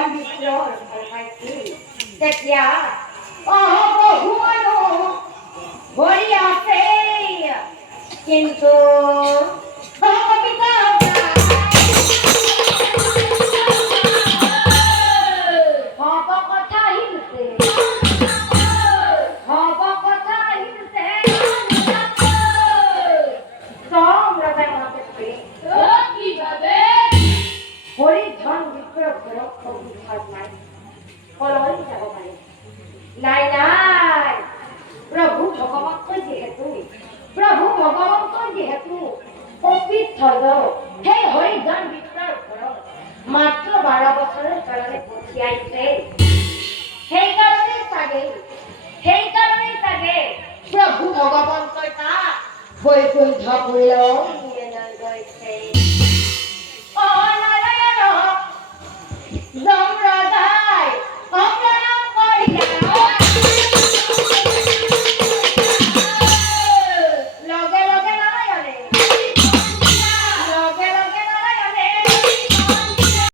জন বিপ্ৰৰ ভাল পাইছিল তেতিয়া বহু মানুহ ভৰি আছে কিন্তু নাই নাই প্ৰভু ভগৱন্তই যিহেতু পবিত্ৰ সেই হৰিজন বিপ্ৰৰ ঘৰত মাত্ৰ 12 বছৰৰ কাৰণে পঠিয়াইছে সেইকাৰণে চাগে প্ৰভু ভগৱন্তই তাক বৈকুণ্ঠ পুৰীলৈ